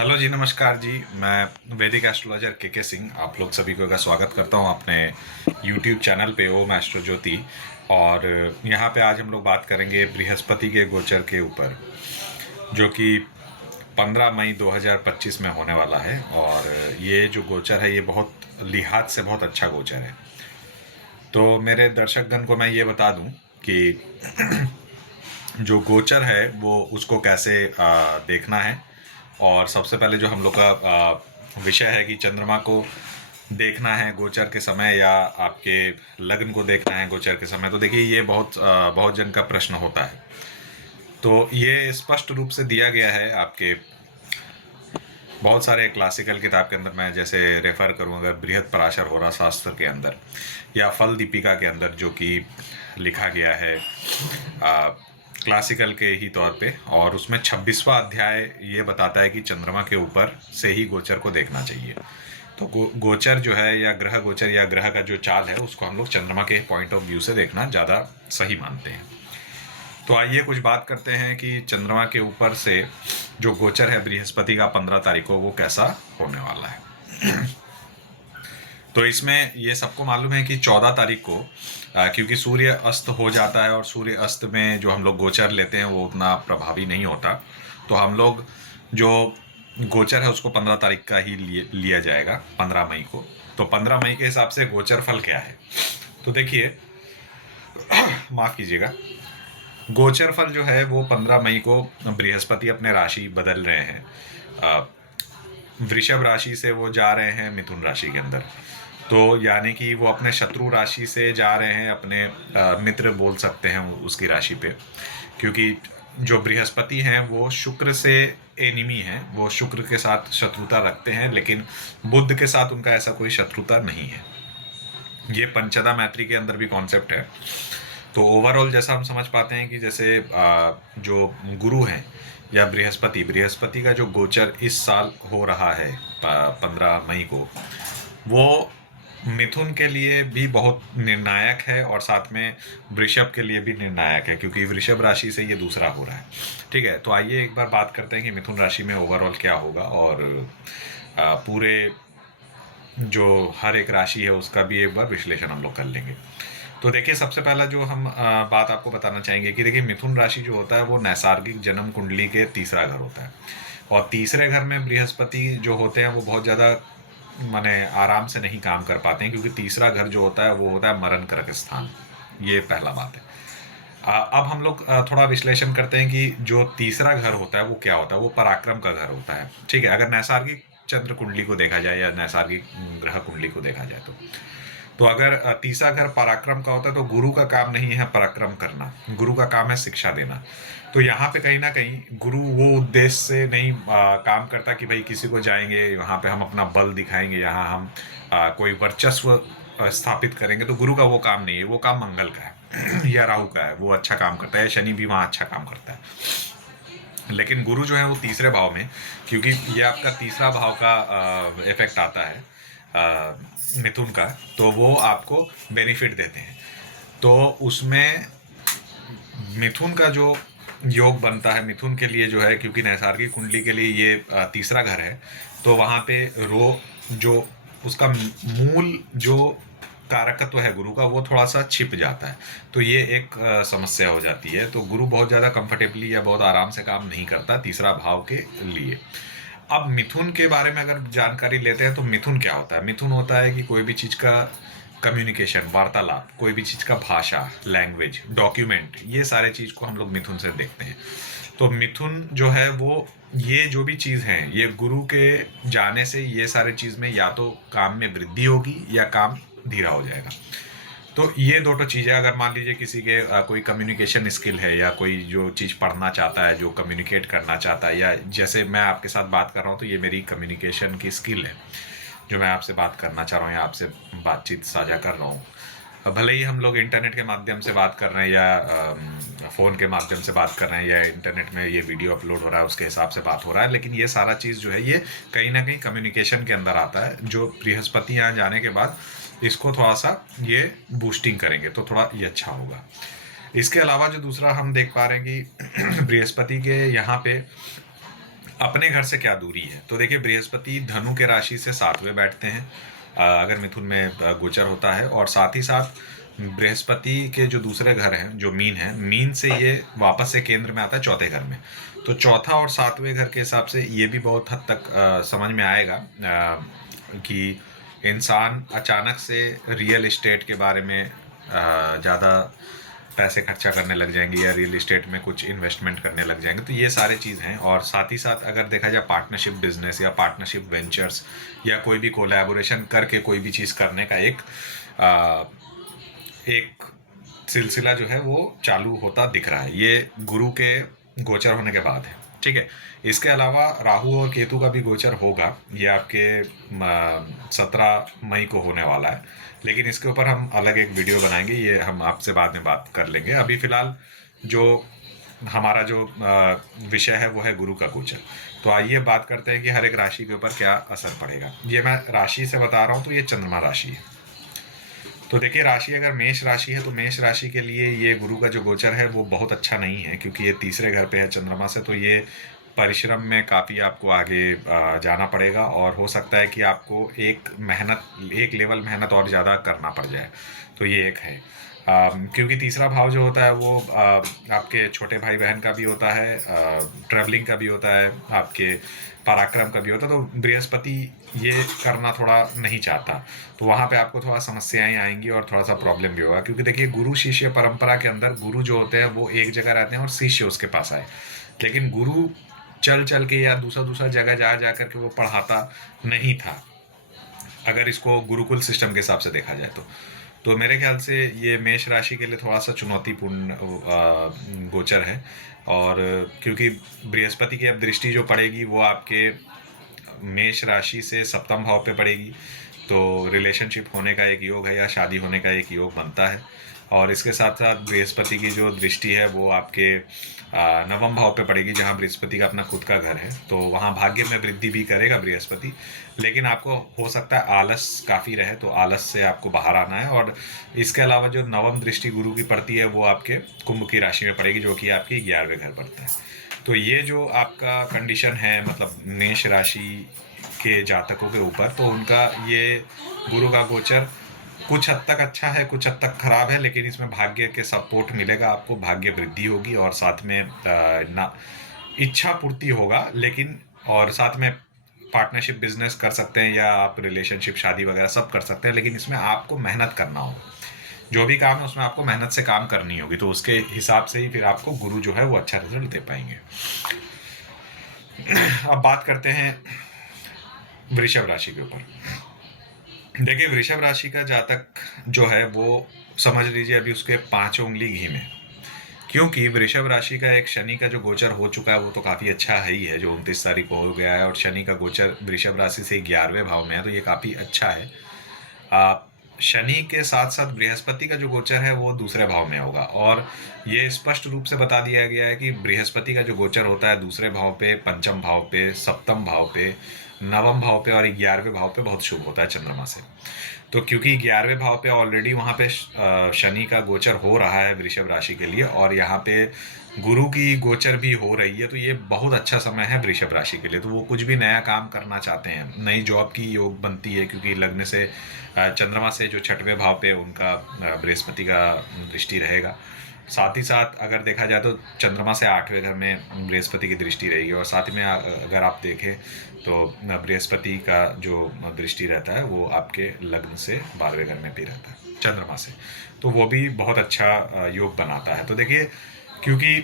Hello जी, नमस्कार जी। मैं वैदिक एस्ट्रोलॉजर के सिंह आप लोग सभी को का स्वागत करता हूं अपने यूट्यूब चैनल पे ओम एस्ट्रो ज्योति। और यहाँ पे आज हम लोग बात करेंगे बृहस्पति के गोचर के ऊपर, जो कि 15 मई 2025 में होने वाला है। और ये जो गोचर है ये बहुत लिहाज से बहुत अच्छा गोचर है। तो मेरे दर्शकगण को मैं ये बता दूं कि जो गोचर है वो उसको कैसे देखना है। और सबसे पहले जो हम लोग का विषय है कि चंद्रमा को देखना है गोचर के समय या आपके लग्न को देखना है गोचर के समय। तो देखिए ये बहुत जन का प्रश्न होता है। तो ये स्पष्ट रूप से दिया गया है आपके बहुत सारे क्लासिकल किताब के अंदर। मैं जैसे रेफर करूँ अगर बृहद पराशर होरा शास्त्र के अंदर या फल दीपिका के अंदर, जो कि लिखा गया है क्लासिकल के ही तौर पे, और उसमें 26वां अध्याय ये बताता है कि चंद्रमा के ऊपर से ही गोचर को देखना चाहिए। तो गोचर जो है या ग्रह गोचर या ग्रह का जो चाल है उसको हम लोग चंद्रमा के पॉइंट ऑफ व्यू से देखना ज़्यादा सही मानते हैं। तो आइए कुछ बात करते हैं कि चंद्रमा के ऊपर से जो गोचर है बृहस्पति का 15 तारीख को वो कैसा होने वाला है। तो इसमें ये सबको मालूम है कि 14 तारीख को क्योंकि सूर्य अस्त हो जाता है और सूर्य अस्त में जो हम लोग गोचर लेते हैं वो उतना प्रभावी नहीं होता। तो हम लोग जो गोचर है उसको 15 तारीख का ही लिया जाएगा, 15 मई को। तो 15 मई के हिसाब से गोचर फल क्या है, तो देखिए माफ़ कीजिएगा। गोचर फल जो है वो 15 मई को बृहस्पति अपने राशि बदल रहे हैं। वृषभ राशि से वो जा रहे हैं मिथुन राशि के अंदर। तो यानी कि वो अपने शत्रु राशि से जा रहे हैं अपने मित्र बोल सकते हैं उसकी राशि पे, क्योंकि जो बृहस्पति हैं वो शुक्र से एनिमी हैं, वो शुक्र के साथ शत्रुता रखते हैं, लेकिन बुध के साथ उनका ऐसा कोई शत्रुता नहीं है। ये पंचदा मैत्री के अंदर भी कॉन्सेप्ट है। तो ओवरऑल जैसा हम समझ पाते हैं कि जैसे जो गुरु हैं या बृहस्पति का जो गोचर इस साल हो रहा है 15 मई को, वो मिथुन के लिए भी बहुत निर्णायक है और साथ में वृषभ के लिए भी निर्णायक है, क्योंकि वृषभ राशि से ये दूसरा हो रहा है। ठीक है, तो आइए एक बार बात करते हैं कि मिथुन राशि में ओवरऑल क्या होगा, और पूरे जो हर एक राशि है उसका भी एक बार विश्लेषण हम लोग कर लेंगे। तो देखिए सबसे पहला जो हम बात आपको बताना चाहेंगे कि देखिए मिथुन राशि जो होता है वो नैसर्गिक जन्म कुंडली के तीसरा घर होता है। और तीसरे घर में बृहस्पति जो होते हैं वो बहुत ज़्यादा माने आराम से नहीं काम कर पाते हैं, क्योंकि तीसरा घर जो होता है वो होता है मरण करक स्थान। ये पहला बात है। अब हम लोग थोड़ा विश्लेषण करते हैं कि जो तीसरा घर होता है वो क्या होता है। वो पराक्रम का घर होता है। ठीक है, अगर नैसर्गिक चंद्र कुंडली को देखा जाए या नैसर्गिक ग्रह कुंडली को देखा जाए तो अगर तीसरा घर पराक्रम का होता है तो गुरु का काम नहीं है पराक्रम करना, गुरु का काम है शिक्षा देना। तो यहाँ पे कहीं ना कहीं गुरु वो उद्देश्य से नहीं काम करता कि भाई किसी को जाएंगे वहाँ पे हम अपना बल दिखाएंगे, यहाँ हम कोई वर्चस्व स्थापित करेंगे। तो गुरु का वो काम नहीं है, वो काम मंगल का है या राहु का है, वो अच्छा काम करता है। शनि भी वहाँ अच्छा काम करता है। लेकिन गुरु जो है वो तीसरे भाव में, क्योंकि ये आपका तीसरा भाव का इफेक्ट आता है मिथुन का, तो वो आपको बेनिफिट देते हैं। तो उसमें मिथुन का जो योग बनता है मिथुन के लिए जो है, क्योंकि नैसर्गिक कुंडली के लिए ये तीसरा घर है, तो वहाँ पे जो उसका मूल जो कारकत्व है गुरु का वो थोड़ा सा छिप जाता है। तो ये एक समस्या हो जाती है। तो गुरु बहुत ज़्यादा कंफर्टेबली या बहुत आराम से काम नहीं करता तीसरा भाव के लिए। अब मिथुन के बारे में अगर जानकारी लेते हैं तो मिथुन क्या होता है। मिथुन होता है कि कोई भी चीज़ का कम्युनिकेशन, वार्तालाप, कोई भी चीज़ का भाषा, लैंग्वेज, डॉक्यूमेंट, ये सारे चीज़ को हम लोग मिथुन से देखते हैं। तो मिथुन जो है वो ये जो भी चीज़ है ये गुरु के जाने से ये सारे चीज़ में या तो काम में वृद्धि होगी या काम धीरा हो जाएगा। तो ये दो तो चीज़ें, अगर मान लीजिए किसी के कोई कम्युनिकेशन स्किल है या कोई जो चीज़ पढ़ना चाहता है, जो कम्युनिकेट करना चाहता है, या जैसे मैं आपके साथ बात कर रहा हूँ तो ये मेरी कम्युनिकेशन की स्किल है जो मैं आपसे बात करना चाह रहा हूँ या आपसे बातचीत साझा कर रहा हूँ। भले ही हम लोग इंटरनेट के माध्यम से बात कर रहे हैं या फ़ोन के माध्यम से बात कर रहे हैं या इंटरनेट में ये वीडियो अपलोड हो रहा है उसके हिसाब से बात हो रहा है, लेकिन ये सारा चीज़ जो है ये कहीं ना कहीं कम्युनिकेशन के अंदर आता है। जो बृहस्पति यहाँ जाने के बाद इसको थोड़ा सा ये बूस्टिंग करेंगे तो थोड़ा ये अच्छा होगा। इसके अलावा जो दूसरा हम देख पा रहे हैं कि बृहस्पति के यहाँ पे अपने घर से क्या दूरी है। तो देखिए बृहस्पति धनु के राशि से 7वें बैठते हैं अगर मिथुन में गोचर होता है, और साथ ही साथ बृहस्पति के जो दूसरे घर हैं जो मीन है, मीन से ये वापस से केंद्र में आता है चौथे घर में। तो चौथा और 7वें घर के हिसाब से ये भी बहुत हद तक समझ में आएगा कि इंसान अचानक से रियल इस्टेट के बारे में ज़्यादा पैसे खर्चा करने लग जाएंगे या रियल इस्टेट में कुछ इन्वेस्टमेंट करने लग जाएंगे। तो ये सारे चीज़ हैं। और साथ ही साथ अगर देखा जाए पार्टनरशिप बिजनेस या पार्टनरशिप वेंचर्स या कोई भी कोलैबोरेशन करके कोई भी चीज़ करने का एक सिलसिला जो है वो चालू होता दिख रहा है। ये गुरु के गोचर होने के बाद है, ठीक है। इसके अलावा राहु और केतु का भी गोचर होगा, ये आपके 17 मई को होने वाला है, लेकिन इसके ऊपर हम अलग एक वीडियो बनाएंगे, ये हम आपसे बाद में बात कर लेंगे। अभी फिलहाल जो हमारा जो विषय है वो है गुरु का गोचर। तो आइए बात करते हैं कि हर एक राशि के ऊपर क्या असर पड़ेगा। ये मैं राशि से बता रहा हूँ, तो ये चंद्रमा राशि है। तो देखिए राशि अगर मेष राशि है तो मेष राशि के लिए ये गुरु का जो गोचर है वो बहुत अच्छा नहीं है, क्योंकि ये तीसरे घर पे है चंद्रमा से। तो ये परिश्रम में काफ़ी आपको आगे जाना पड़ेगा, और हो सकता है कि आपको एक लेवल मेहनत और ज़्यादा करना पड़ जाए। तो ये एक है क्योंकि तीसरा भाव जो होता है वो आपके छोटे भाई बहन का भी होता है, ट्रैवलिंग का भी होता है, आपके पराक्रम का भी होता है। तो बृहस्पति ये करना थोड़ा नहीं चाहता, तो वहाँ पे आपको थोड़ा समस्याएं आएंगी और थोड़ा सा प्रॉब्लम भी होगा। क्योंकि देखिए गुरु शिष्य परंपरा के अंदर गुरु जो होते हैं वो एक जगह रहते हैं और शिष्य उसके पास आए, लेकिन गुरु चल चल के या दूसरा जगह जा करके वो पढ़ाता नहीं था, अगर इसको गुरुकुल सिस्टम के हिसाब से देखा जाए तो मेरे ख्याल से ये मेष राशि के लिए थोड़ा सा चुनौतीपूर्ण गोचर है। और क्योंकि बृहस्पति की अब दृष्टि जो पड़ेगी वो आपके मेष राशि से 7वें भाव पे पड़ेगी, तो रिलेशनशिप होने का एक योग है या शादी होने का एक योग बनता है। और इसके साथ साथ बृहस्पति की जो दृष्टि है वो आपके 9वें भाव पे पड़ेगी, जहाँ बृहस्पति का अपना खुद का घर है। तो वहाँ भाग्य में वृद्धि भी करेगा बृहस्पति, लेकिन आपको हो सकता है आलस काफ़ी रहे, तो आलस से आपको बाहर आना है। और इसके अलावा जो 9वीं दृष्टि गुरु की पड़ती है वो आपके कुंभ की राशि में पड़ेगी, जो कि आपकी 11वें घर पड़ता है। तो ये जो आपका कंडीशन है, मतलब मेष राशि के जातकों के ऊपर, तो उनका ये गुरु का गोचर कुछ हद तक अच्छा है, कुछ हद तक खराब है, लेकिन इसमें भाग्य के सपोर्ट मिलेगा आपको, भाग्य वृद्धि होगी, और साथ में ना इच्छा पूर्ति होगा। लेकिन और साथ में पार्टनरशिप बिजनेस कर सकते हैं, या आप रिलेशनशिप शादी वगैरह सब कर सकते हैं, लेकिन इसमें आपको मेहनत करना होगा। जो भी काम है उसमें आपको मेहनत से काम करनी होगी, तो उसके हिसाब से ही फिर आपको गुरु जो है वो अच्छा रिजल्ट दे पाएंगे। अब बात करते हैं वृषभ राशि के ऊपर। देखिए वृषभ राशि का जातक जो है वो समझ लीजिए अभी उसके 5 उंगली घी में, क्योंकि वृषभ राशि का एक शनि का जो गोचर हो चुका है वो तो काफ़ी अच्छा है ही है, जो 29 तारीख को हो गया है, और शनि का गोचर वृषभ राशि से 11वें भाव में है, तो ये काफ़ी अच्छा है। शनि के साथ साथ बृहस्पति का जो गोचर है वो दूसरे भाव में होगा, और ये स्पष्ट रूप से बता दिया गया है कि बृहस्पति का जो गोचर होता है दूसरे भाव पे, पंचम भाव पे, सप्तम भाव पे, 9वें भाव पे और 11वें भाव पे बहुत शुभ होता है चंद्रमा से। तो क्योंकि 11वें भाव पे ऑलरेडी वहाँ पे शनि का गोचर हो रहा है वृषभ राशि के लिए, और यहाँ पे गुरु की गोचर भी हो रही है, तो ये बहुत अच्छा समय है वृषभ राशि के लिए। तो वो कुछ भी नया काम करना चाहते हैं, नई जॉब की योग बनती है, क्योंकि लग्न से चंद्रमा से जो 6वें भाव पे उनका बृहस्पति का दृष्टि रहेगा। साथ ही साथ अगर देखा जाए तो चंद्रमा से 8वें घर में बृहस्पति की दृष्टि रहेगी, और साथ में अगर आप देखें तो बृहस्पति का जो दृष्टि रहता है वो आपके लग्न से 12वें घर में भी रहता है चंद्रमा से, तो वो भी बहुत अच्छा योग बनाता है। तो देखिए क्योंकि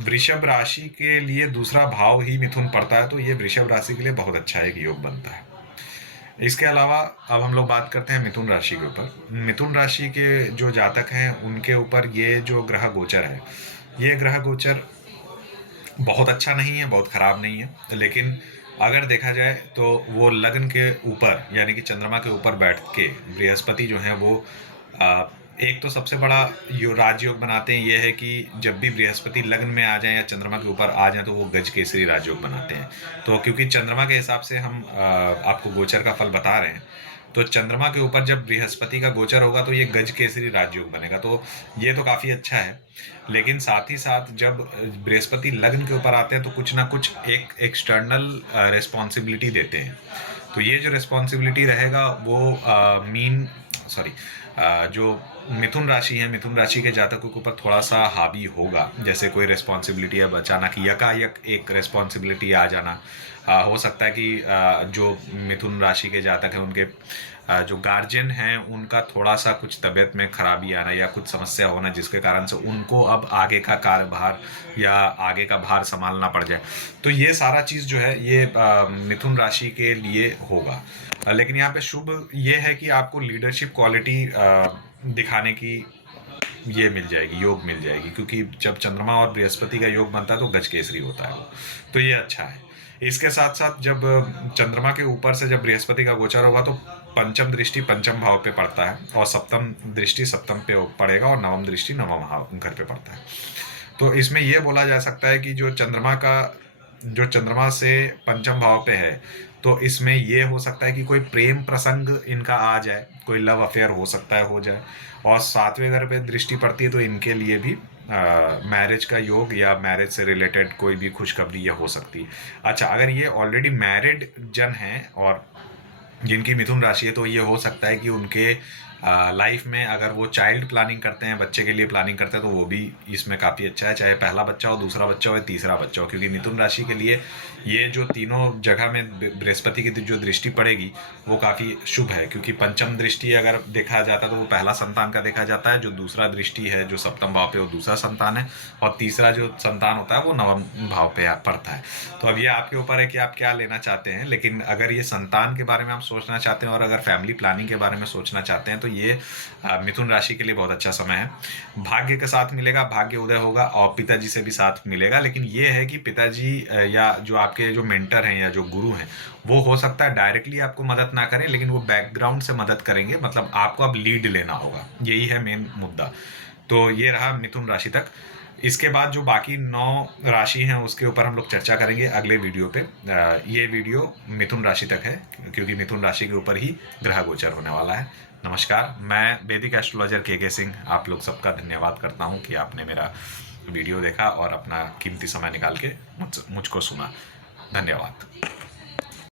वृषभ राशि के लिए दूसरा भाव ही मिथुन पड़ता है, तो ये वृषभ राशि के लिए बहुत अच्छा एक योग बनता है। इसके अलावा अब हम लोग बात करते हैं मिथुन राशि के ऊपर। मिथुन राशि के जो जातक हैं उनके ऊपर ये जो ग्रह गोचर है, ये ग्रह गोचर बहुत अच्छा नहीं है, बहुत खराब नहीं है, लेकिन अगर देखा जाए तो वो लग्न के ऊपर यानी कि चंद्रमा के ऊपर बैठ के बृहस्पति जो है वो एक तो सबसे बड़ा यो राजयोग बनाते हैं, ये है कि जब भी बृहस्पति लग्न में आ जाए या चंद्रमा के ऊपर आ जाए तो वो गज केसरी राजयोग बनाते हैं। तो क्योंकि चंद्रमा के हिसाब से हम आपको गोचर का फल बता रहे हैं, तो चंद्रमा के ऊपर जब बृहस्पति का गोचर होगा तो ये गज केसरी राजयोग बनेगा, तो ये तो काफ़ी अच्छा है। लेकिन साथ ही साथ जब बृहस्पति लग्न के ऊपर आते हैं तो कुछ ना कुछ एक एक्सटर्नल रिस्पॉन्सिबिलिटी देते हैं। तो ये जो रिस्पॉन्सिबिलिटी रहेगा वो मीन सॉरी जो मिथुन राशि है, मिथुन राशि के जातकों के ऊपर थोड़ा सा हावी होगा। जैसे कोई रिस्पॉन्सिबिलिटी अब अचानक यकायक एक रिस्पॉन्सिबिलिटी आ जाना। हो सकता है कि जो मिथुन राशि के जातक हैं उनके जो गार्जियन हैं उनका थोड़ा सा कुछ तबीयत में खराबी आना या कुछ समस्या होना, जिसके कारण से उनको अब आगे का कार्यभार या आगे का भार संभालना पड़ जाए। तो ये सारा चीज़ जो है ये मिथुन राशि के लिए होगा। लेकिन यहाँ पे शुभ ये है कि आपको लीडरशिप क्वालिटी दिखाने की ये मिल जाएगी, योग मिल जाएगी, क्योंकि जब चंद्रमा और बृहस्पति का योग बनता है तो गज केसरी होता है वो। तो ये अच्छा है। इसके साथ साथ जब चंद्रमा के ऊपर से जब बृहस्पति का गोचर होगा तो पंचम दृष्टि पंचम भाव पे पड़ता है और सप्तम दृष्टि सप्तम पे पड़ेगा और नवम दृष्टि नवम भाव घर पे पड़ता है। तो इसमें यह बोला जा सकता है कि जो चंद्रमा से पंचम भाव पे है, तो इसमें ये हो सकता है कि कोई प्रेम प्रसंग इनका आ जाए, कोई लव अफेयर हो सकता है हो जाए। और सातवें घर पे दृष्टि पड़ती है तो इनके लिए भी मैरिज का योग या मैरिज से रिलेटेड कोई भी खुशखबरी ये हो सकती है। अच्छा, अगर ये ऑलरेडी मैरिड जन हैं और जिनकी मिथुन राशि है तो ये हो सकता है कि उनके लाइफ में अगर वो चाइल्ड प्लानिंग करते हैं, बच्चे के लिए प्लानिंग करते हैं, तो वो भी इसमें काफ़ी अच्छा है, चाहे पहला बच्चा हो, दूसरा बच्चा हो या तीसरा बच्चा हो। क्योंकि मिथुन राशि के लिए ये जो तीनों जगह में बृहस्पति की जो दृष्टि पड़ेगी वो काफ़ी शुभ है। क्योंकि पंचम दृष्टि अगर देखा जाता है तो वो पहला संतान का देखा जाता है, जो दूसरा दृष्टि है जो सप्तम भाव पे वो दूसरा संतान है, और तीसरा जो संतान होता है वो नवम भाव पे पड़ता है। तो अब ये आपके ऊपर है कि आप क्या लेना चाहते हैं। लेकिन अगर ये संतान के बारे में आप सोचना चाहते हैं और अगर फैमिली प्लानिंग के बारे में सोचना चाहते हैं तो ये मिथुन राशि के लिए बहुत अच्छा समय है। भाग्य के साथ मिलेगा, भाग्य उदय होगा और पिताजी से भी साथ मिलेगा। लेकिन ये है कि पिताजी या जो आपके जो मेंटर हैं या जो गुरु हैं वो हो सकता है डायरेक्टली आपको मदद ना करें, लेकिन वो बैकग्राउंड से मदद करेंगे। मतलब आपको अब लीड लेना होगा, यही है मेन मुद्दा। तो ये रहा मिथुन राशि तक। इसके बाद जो बाकी 9 राशि हैं उसके ऊपर हम लोग चर्चा करेंगे अगले वीडियो पे। ये वीडियो मिथुन राशि तक है क्योंकि मिथुन राशि के ऊपर ही ग्रह गोचर होने वाला है। नमस्कार, मैं वैदिक एस्ट्रोलॉजर के सिंह आप लोग सबका धन्यवाद करता हूँ कि आपने मेरा वीडियो देखा और अपना कीमती समय निकाल के मुझको सुना। धन्यवाद।